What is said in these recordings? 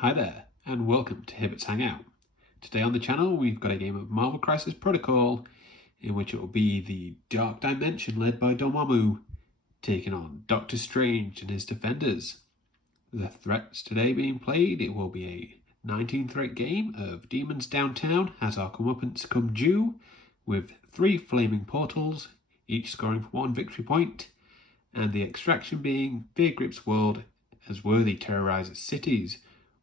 Hi there, and welcome to Hibbert's Hangout. Today on the channel we've got a game of Marvel Crisis Protocol, in which it will be the Dark Dimension led by Dormammu, taking on Doctor Strange and his defenders. The threats today being played, it will be a 19-threat game of Demons Downtown has our comeuppance come due, with 3 flaming portals, each scoring for 1 victory point, and the extraction being Fear Grip's world as Worthy terrorizes cities,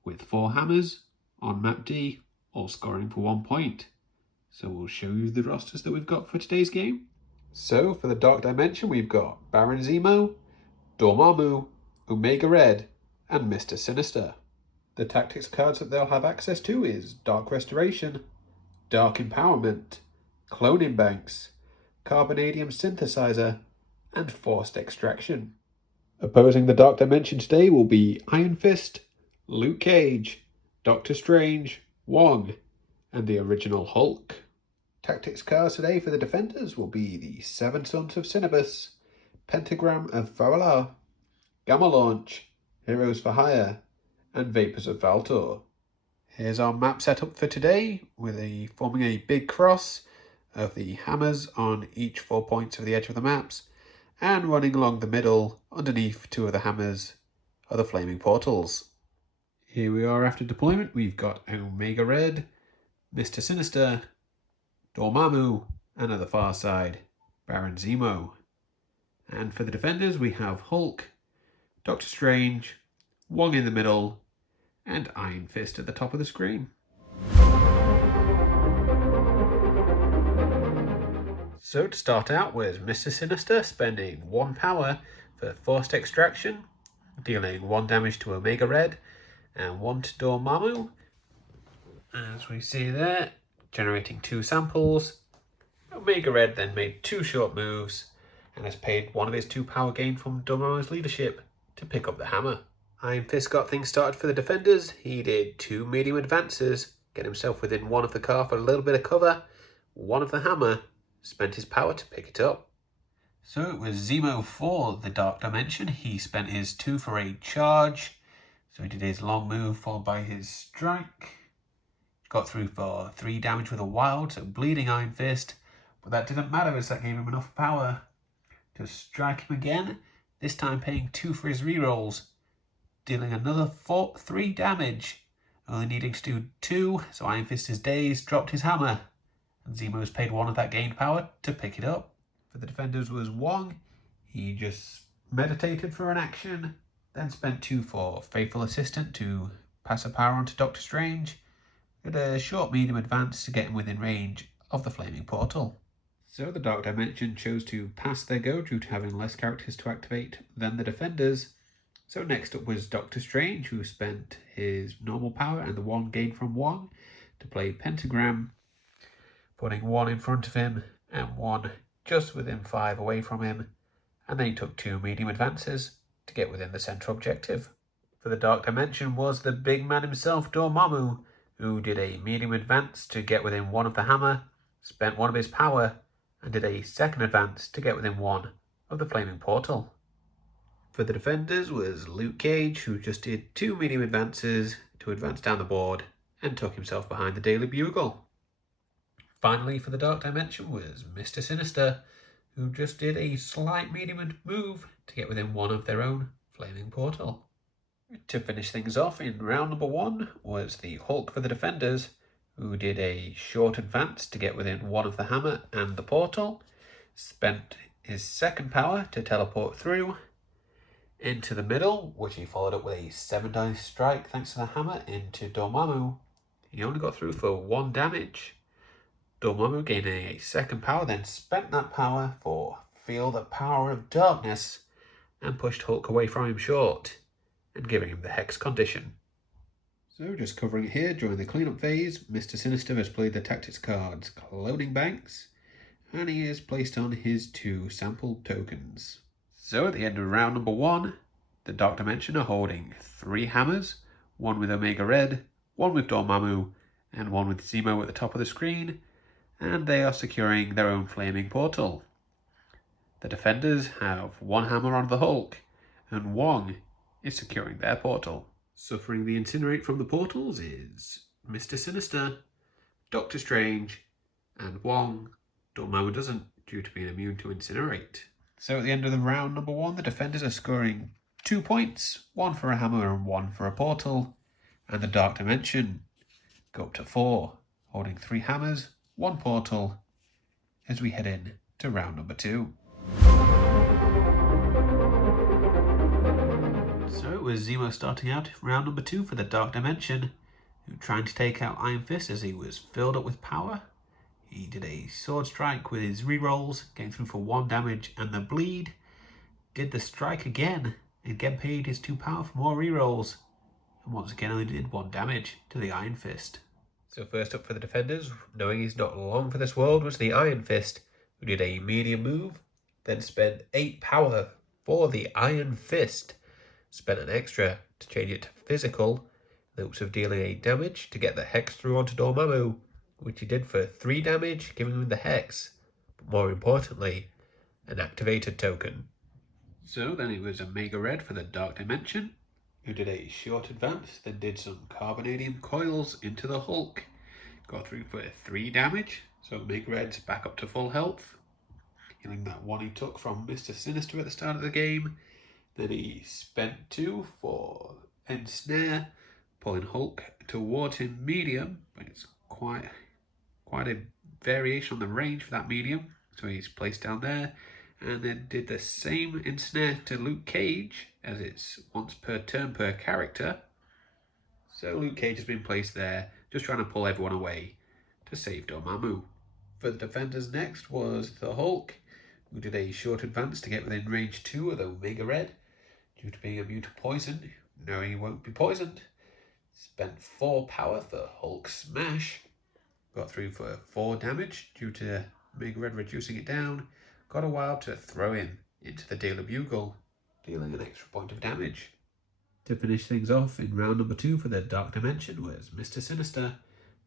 with 4 hammers on map D, all scoring for 1 point. So we'll show you the rosters that we've got for today's game. So for the Dark Dimension, we've got Baron Zemo, Dormammu, Omega Red, and Mr. Sinister. The tactics cards that they'll have access to is Dark Restoration, Dark Empowerment, Cloning Banks, Carbonadium Synthesizer, and Forced Extraction. Opposing the Dark Dimension today will be Iron Fist, Luke Cage, Doctor Strange, Wong, and the original Hulk. Tactics cards today for the defenders will be the Seven Sons of Cinnabus, Pentagram of Valar, Gamma Launch, Heroes for Hire, and Vapors of Valtor. Here's our map setup for today, with forming a big cross of the hammers on each 4 points of the edge of the maps, and running along the middle underneath 2 of the hammers are the flaming portals. Here we are after deployment. We've got Omega Red, Mr. Sinister, Dormammu, and at the far side, Baron Zemo. And for the defenders, we have Hulk, Doctor Strange, Wong in the middle, and Iron Fist at the top of the screen. So to start out with Mr. Sinister spending 1 power for Forced Extraction, dealing 1 damage to Omega Red and 1 to Dormammu. As we see there, generating 2 samples. Omega Red then made 2 short moves and has paid 1 of his 2 power gained from Dormammu's leadership to pick up the hammer. Iron Fist got things started for the defenders. He did 2 medium advances, get himself within 1 of the car for a little bit of cover. 1 of the hammer, spent his power to pick it up. So it was Zemo for the Dark Dimension. He spent his 2 for a charge. So he did his long move followed by his strike. Got through for 3 damage with a wild, so bleeding Iron Fist. But that didn't matter as that gave him enough power to strike him again. This time paying 2 for his rerolls, dealing another 3 damage. Only needing to do 2, so Iron Fist is dazed, dropped his hammer. And Zemo's paid 1 of that gained power to pick it up. For the defenders was Wong. He just meditated for an action, then spent 2 for Faithful Assistant to pass a power on to Doctor Strange. Did a short medium advance to get him within range of the flaming portal. So the Dark Dimension chose to pass their go due to having less characters to activate than the defenders. So next up was Doctor Strange, who spent his normal power and the 1 gained from Wong to play Pentagram, putting 1 in front of him and 1 just within 5 away from him, and then he took 2 medium advances to get within the centre objective. For the Dark Dimension was the big man himself, Dormammu, who did a medium advance to get within 1 of the hammer, spent 1 of his power, and did a second advance to get within 1 of the flaming portal. For the defenders was Luke Cage, who just did 2 medium advances to advance down the board and took himself behind the Daily Bugle. Finally, for the Dark Dimension was Mr. Sinister, who just did a slight medium move to get within 1 of their own flaming portal. To finish things off in round number 1 was the Hulk for the defenders, who did a short advance to get within 1 of the hammer and the portal, spent his second power to teleport through into the middle, which he followed up with a 7 dice strike thanks to the hammer into Dormammu. He only got through for 1 damage. Dormammu gaining a second power, then spent that power for Feel the Power of Darkness and pushed Hulk away from him short and giving him the Hex condition. So just covering it here, during the cleanup phase, Mr. Sinister has played the tactics cards Cloning Banks, and he has placed on his 2 sample tokens. So at the end of round number 1, the Dark Dimension are holding 3 hammers, 1 with Omega Red, 1 with Dormammu, and 1 with Zemo at the top of the screen, and they are securing their own flaming portal. The defenders have 1 hammer on the Hulk, and Wong is securing their portal. Suffering the incinerate from the portals is Mr. Sinister, Doctor Strange, and Wong. Dormammu doesn't, due to being immune to incinerate. So at the end of the round number 1, the defenders are scoring 2 points, 1 for a hammer and 1 for a portal, and the Dark Dimension go up to 4, holding 3 hammers, 1 portal, as we head in to round number 2. So it was Zemo starting out round number 2 for the Dark Dimension, who trying to take out Iron Fist as he was filled up with power. He did a sword strike with his rerolls, getting through for 1 damage and the bleed. Did the strike again, and again paid his 2 power for more rerolls. And once again only did 1 damage to the Iron Fist. So first up for the defenders, knowing he's not long for this world, was the Iron Fist, who did a medium move, then spent 8 power for the Iron Fist. Spent an extra to change it to physical, in hopes of dealing 8 damage to get the Hex through onto Dormammu, which he did for 3 damage, giving him the Hex, but more importantly, an activated token. So then it was Omega Red for the Dark Dimension, who did a short advance, then did some Carbonadium coils into the Hulk. Got through for 3 damage, so Omega Red's back up to full health, healing that 1 he took from Mr. Sinister at the start of the game. Then he spent 2 for Ensnare, pulling Hulk towards him medium, but it's quite a variation on the range for that medium, so he's placed down there. And then did the same ensnare to Luke Cage, as it's once per turn per character. So Luke Cage has been placed there, just trying to pull everyone away to save Dormammu. For the defenders next was the Hulk, who did a short advance to get within range 2 of the Omega Red, due to being immune to poison, knowing he won't be poisoned. Spent 4 power for Hulk Smash, got through for 4 damage due to Omega Red reducing it down. Got a while to throw him into the Daily Bugle, dealing an extra point of damage. To finish things off in round number 2 for the Dark Dimension was Mr. Sinister,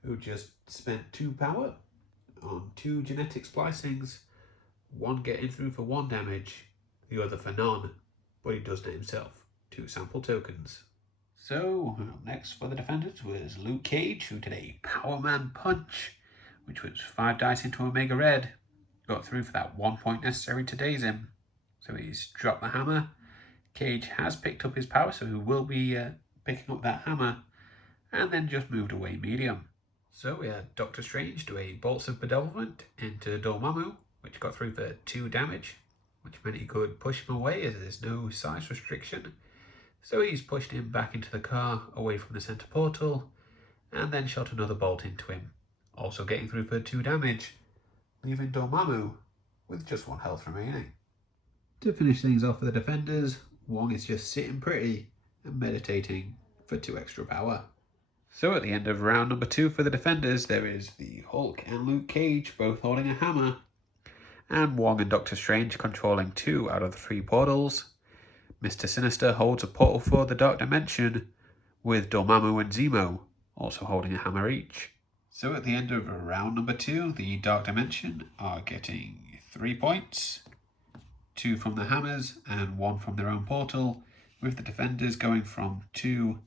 who just spent 2 power on 2 genetic splicings, 1 getting through for 1 damage, the other for none, but he does it himself, 2 sample tokens. So next for the defenders was Luke Cage, who did a Power Man Punch, which was 5 dice into Omega Red. Got through for that 1 point necessary to daze him. So he's dropped the hammer. Cage has picked up his power, so he will be picking up that hammer, and then just moved away medium. So we had Doctor Strange do a Bolts of Bedevilment into Dormammu, which got through for 2 damage, which meant he could push him away as there's no size restriction. So he's pushed him back into the car, away from the centre portal, and then shot another bolt into him, also getting through for 2 damage, leaving Dormammu with just 1 health remaining. To finish things off for the defenders, Wong is just sitting pretty and meditating for 2 extra power. So at the end of round number 2 for the defenders, there is the Hulk and Luke Cage both holding a hammer, and Wong and Doctor Strange controlling 2 out of the 3 portals. Mr. Sinister holds a portal for the Dark Dimension, with Dormammu and Zemo also holding a hammer each. So at the end of round number 2, the Dark Dimension are getting 3 points, 2 from the hammers and 1 from their own portal, with the defenders going from 2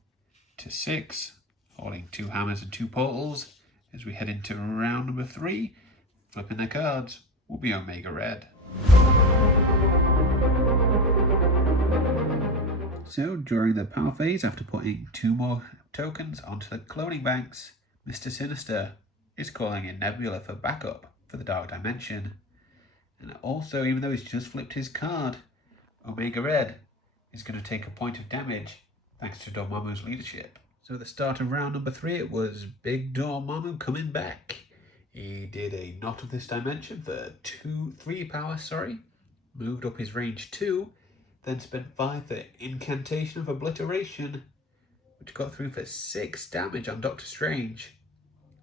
to 6, holding 2 hammers and 2 portals. As we head into round number 3, flipping the cards will be Omega Red. So during the power phase, after putting 2 more tokens onto the cloning banks, Mr. Sinister is calling in Nebula for backup for the Dark Dimension. And also, even though he's just flipped his card, Omega Red is going to take a point of damage thanks to Dormammu's leadership. So at the start of round number 3, it was Big Dormammu coming back. He did a Knot of this dimension for 3 power, moved up his range 2, then spent 5 for Incantation of Obliteration, which got through for 6 damage on Doctor Strange.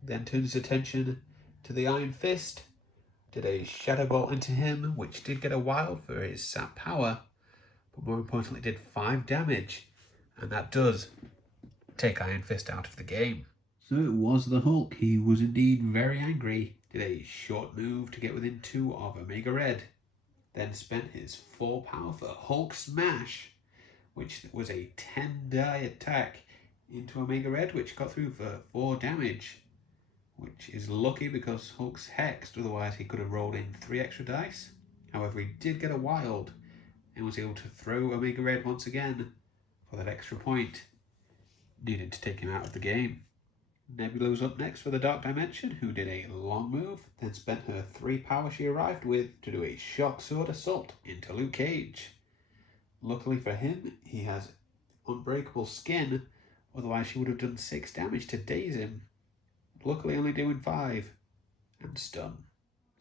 Then turned his attention to the Iron Fist, did a Shadow Bolt into him, which did get a wild for his sap power, but more importantly did 5 damage, and that does take Iron Fist out of the game. So it was the Hulk. He was indeed very angry, did a short move to get within 2 of Omega Red, then spent his 4 power for Hulk Smash, which was a 10 die attack, into Omega Red, which got through for 4 damage, which is lucky because Hulk's hexed, otherwise he could have rolled in 3 extra dice. However, he did get a wild and was able to throw Omega Red once again for that extra point needed to take him out of the game. Nebula's up next for the Dark Dimension, who did a long move, then spent her 3 power she arrived with to do a shock sword assault into Luke Cage. Luckily for him, he has unbreakable skin, otherwise she would have done 6 damage to daze him. Luckily only doing 5, and stun.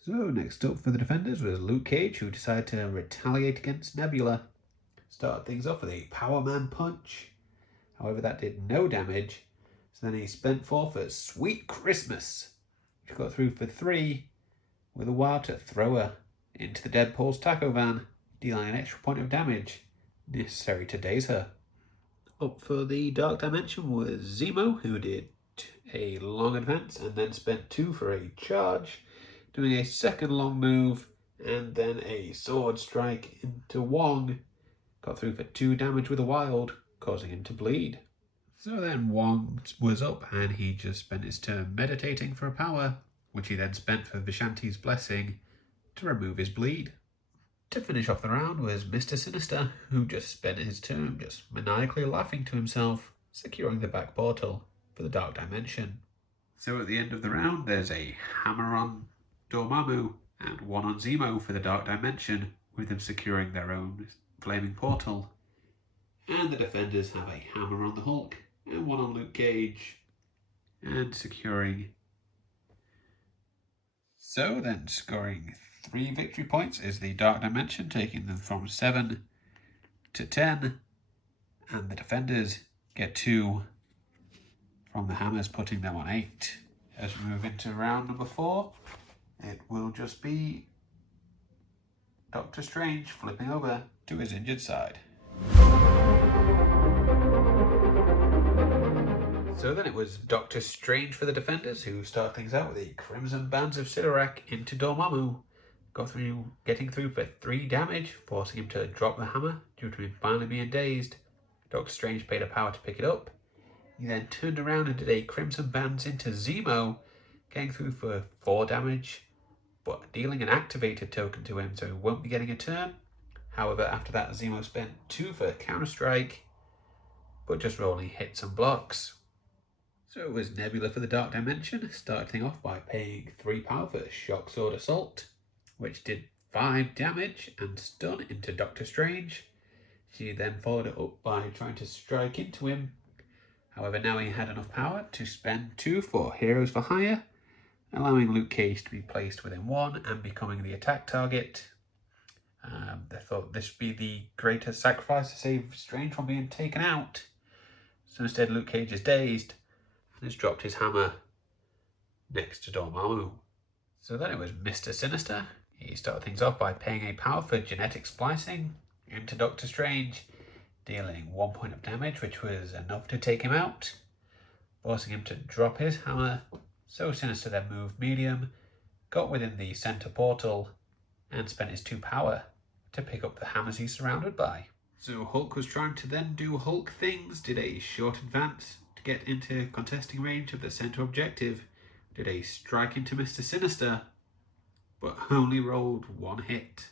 So next up for the defenders was Luke Cage, who decided to retaliate against Nebula. Started things off with a Power Man Punch. However, that did no damage, so then he spent 4 for Sweet Christmas, which got through for 3, with a wild to throw her into the Deadpool's taco van, dealing an extra point of damage, necessary to daze her. Up for the Dark Dimension was Zemo, who did a long advance and then spent 2 for a charge, doing a second long move and then a sword strike into Wong. Got through for 2 damage with a wild, causing him to bleed. So then Wong was up and he just spent his turn meditating for a power, which he then spent for Vishanti's blessing to remove his bleed. To finish off the round was Mr. Sinister, who just spent his turn just maniacally laughing to himself, securing the back portal for the Dark Dimension. So at the end of the round, there's a hammer on Dormammu and 1 on Zemo for the Dark Dimension, with them securing their own flaming portal. And the defenders have a hammer on the Hulk and 1 on Luke Cage, and securing. So then scoring 3 victory points is the Dark Dimension, taking them from 7 to 10, and the defenders get 2 from the hammers, putting them on 8. As we move into round number 4, it will just be Doctor Strange flipping over to his injured side. So then it was Doctor Strange for the defenders, who start things out with the Crimson Bands of Sidorak into Dormammu. Getting through for 3 damage, forcing him to drop the hammer due to him finally being dazed. Doctor Strange paid a power to pick it up. He then turned around and did a Crimson Bands into Zemo, getting through for 4 damage, but dealing an activated token to him, so he won't be getting a turn. However, after that, Zemo spent 2 for Counter-Strike, but just rolling hits and blocks. So it was Nebula for the Dark Dimension, starting off by paying 3 power for Shock Sword Assault, which did 5 damage and stun into Doctor Strange. She then followed it up by trying to strike into him. However, now he had enough power to spend 2 for Heroes for Hire, allowing Luke Cage to be placed within 1 and becoming the attack target. They thought this would be the greatest sacrifice to save Strange from being taken out. So instead, Luke Cage is dazed and has dropped his hammer next to Dormammu. So then it was Mr. Sinister. He started things off by paying a power for genetic splicing into Doctor Strange, dealing 1 point of damage, which was enough to take him out, forcing him to drop his hammer. So Sinister then moved medium, got within the center portal, and spent his 2 power to pick up the hammers he's surrounded by. So Hulk was trying to then do Hulk things, did a short advance to get into contesting range of the center objective, did a strike into Mr. Sinister, but only rolled 1 hit,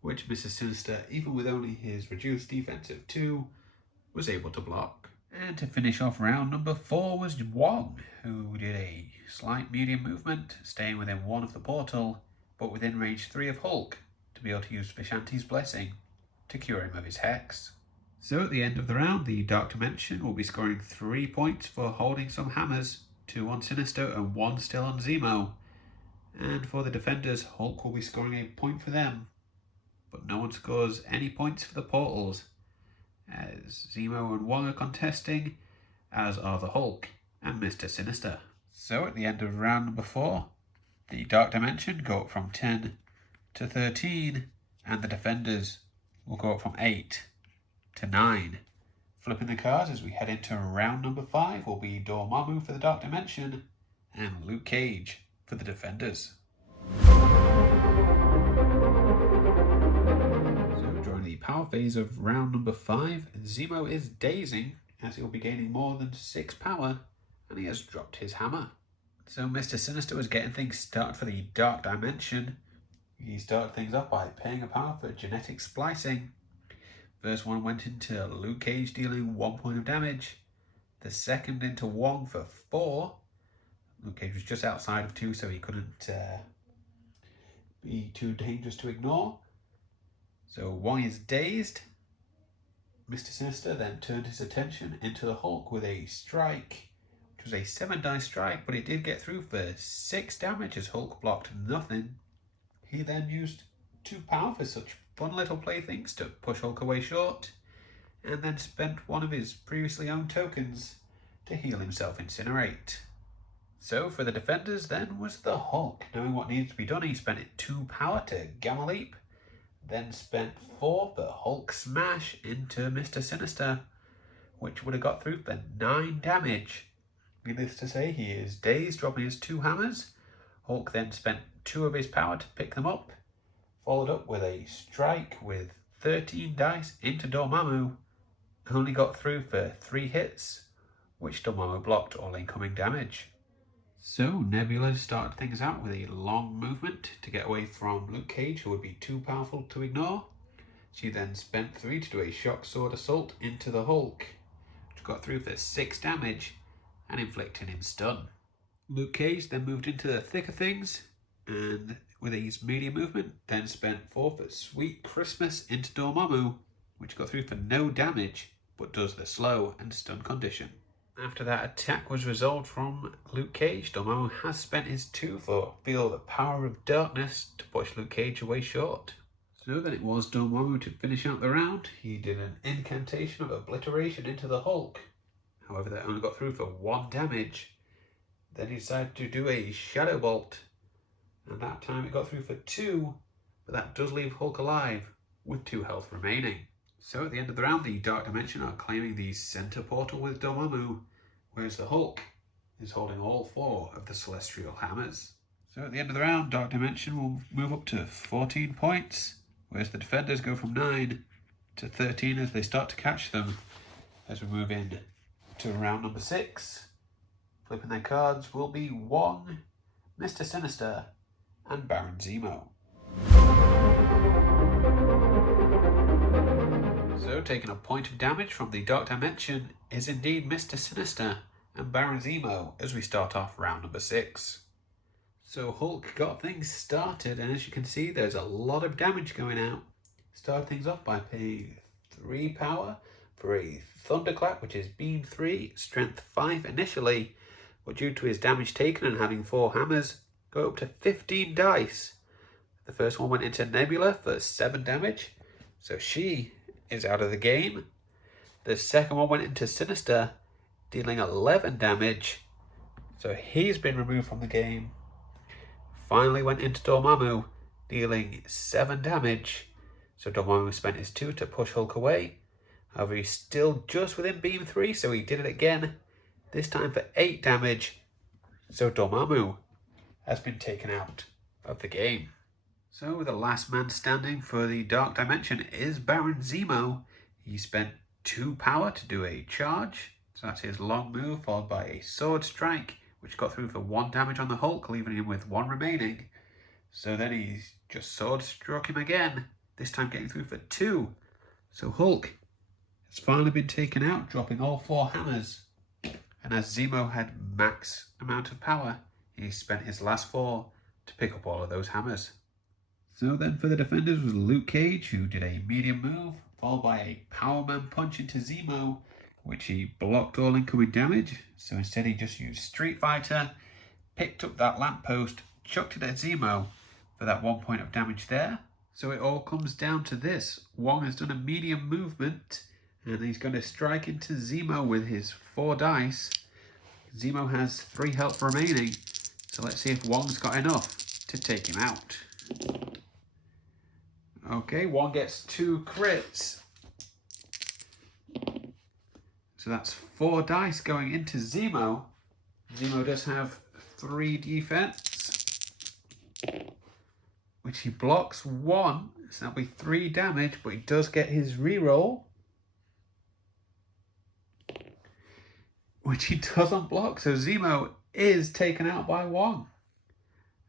which Mr. Sinister, even with only his reduced defense of 2, was able to block. And to finish off round number 4 was Wong, who did a slight medium movement, staying within 1 of the portal, but within range 3 of Hulk, to be able to use Vishanti's blessing to cure him of his hex. So at the end of the round, the Dark Dimension will be scoring 3 points for holding some hammers, 2 on Sinister and 1 still on Zemo. And for the defenders, Hulk will be scoring a point for them, but no one scores any points for the portals, as Zemo and Wong are contesting, as are the Hulk and Mr. Sinister. So at the end of round number 4, the Dark Dimension go up from 10 to 13, and the defenders will go up from 8 to 9. Flipping the cards as we head into round number 5 will be Dormammu for the Dark Dimension and Luke Cage for the defenders. So during the power phase of round number 5, Zemo is dazing as he'll be gaining more than 6 power, and he has dropped his hammer. So Mr. Sinister was getting things started for the Dark Dimension. He started things off by paying a power for genetic splicing. First one went into Luke Cage, dealing 1 point of damage. The second into Wong for 4. Luke Cage was just outside of 2, so he couldn't be too dangerous to ignore. So Wong is dazed. Mr. Sinister then turned his attention into the Hulk with a strike, which was a 7 dice strike, but it did get through for 6 damage as Hulk blocked nothing. He then used 2 power for such fun little playthings to push Hulk away short, and then spent one of his previously owned tokens to heal himself incinerate. So for the defenders then was the Hulk. Knowing what needed to be done, he spent 2 power to Gamma Leap, then spent 4 for Hulk Smash into Mr. Sinister, which would have got through for 9 damage. Needless to say, he is dazed, dropping his 2 hammers. Hulk then spent 2 of his power to pick them up, followed up with a strike with 13 dice into Dormammu, only got through for 3 hits, which Dormammu blocked all incoming damage. So Nebula started things out with a long movement to get away from Luke Cage, who would be too powerful to ignore. She then spent 3 to do a shock sword assault into the Hulk, which got through for 6 damage and inflicting him stun. Luke Cage then moved into the thick of things, and with his medium movement, then spent 4 for Sweet Christmas into Dormammu, which got through for no damage, but does the slow and stun condition. After that attack was resolved from Luke Cage, Dormammu has spent his 2 for Feel the Power of Darkness to push Luke Cage away short. So then it was Dormammu to finish out the round. He did an incantation of obliteration into the Hulk. However, that only got through for 1 damage. Then he decided to do a Shadow Bolt, and that time it got through for 2, but that does leave Hulk alive with 2 health remaining. So at the end of the round, the Dark Dimension are claiming the center portal with Dormammu, whereas the Hulk is holding all 4 of the Celestial Hammers. So at the end of the round, Dark Dimension will move up to 14 points, whereas the defenders go from 9 to 13 as they start to catch them. As we move in to round number 6, flipping their cards will be Wong, Mr. Sinister, and Baron Zemo. So taking a point of damage from the Dark Dimension is indeed Mr. Sinister and Baron Zemo as we start off round number 6. So Hulk got things started, and as you can see there's a lot of damage going out. Started things off by paying 3 power for a Thunderclap, which is beam 3, strength 5 initially, but due to his damage taken and having 4 hammers, go up to 15 dice. The first one went into Nebula for 7 damage, so she is out of the game. The second one went into Sinister, dealing 11 damage, so he's been removed from the game. Finally went into Dormammu, dealing 7 damage, so Dormammu spent his 2 to push Hulk away. However, he's still just within beam 3, so he did it again, this time for 8 damage, so Dormammu has been taken out of the game. So the last man standing for the Dark Dimension is Baron Zemo. He spent 2 power to do a charge, so that's his long move, followed by a sword strike, which got through for 1 damage on the Hulk, leaving him with 1 remaining. So then he's just sword struck him again, this time getting through for 2. So Hulk has finally been taken out, dropping all 4 hammers. And as Zemo had max amount of power, he spent his last 4 to pick up all of those hammers. So then for the defenders was Luke Cage, who did a medium move, followed by a Powerman punch into Zemo, which he blocked all incoming damage. So instead he just used Street Fighter, picked up that lamppost, chucked it at Zemo for that 1 point of damage there. So it all comes down to this. Wong has done a medium movement, and he's going to strike into Zemo with his 4 dice. Zemo has 3 health remaining, so let's see if Wong's got enough to take him out. Okay, Wong gets 2 crits. So that's 4 dice going into Zemo. Zemo does have 3 defense, which he blocks 1, so that'll be 3 damage, but he does get his reroll. which he doesn't block. So Zemo is taken out by Wong.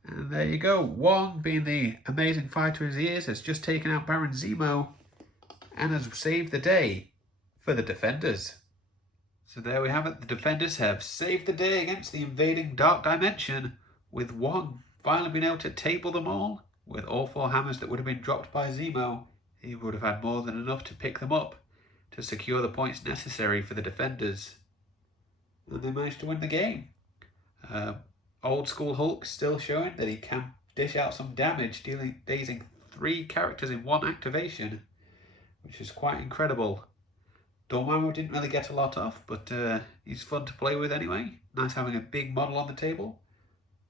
And there you go. Wong, being the amazing fighter as he is, has just taken out Baron Zemo and has saved the day for the Defenders. So there we have it. The Defenders have saved the day against the invading Dark Dimension, with Wong finally being able to table them all. With all 4 hammers that would have been dropped by Zemo, he would have had more than enough to pick them up to secure the points necessary for the Defenders. And they managed to win the game. Old school Hulk still showing that he can dish out some damage, dazing 3 characters in 1 activation, which is quite incredible. Dormammu didn't really get a lot off, but he's fun to play with anyway. Nice having a big model on the table.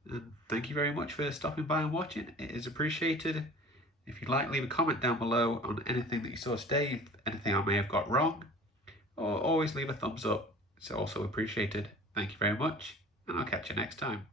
And thank you very much for stopping by and watching. It is appreciated. If you'd like, leave a comment down below on anything that you saw today, anything I may have got wrong, or always leave a thumbs up. It's also appreciated. Thank you very much, and I'll catch you next time.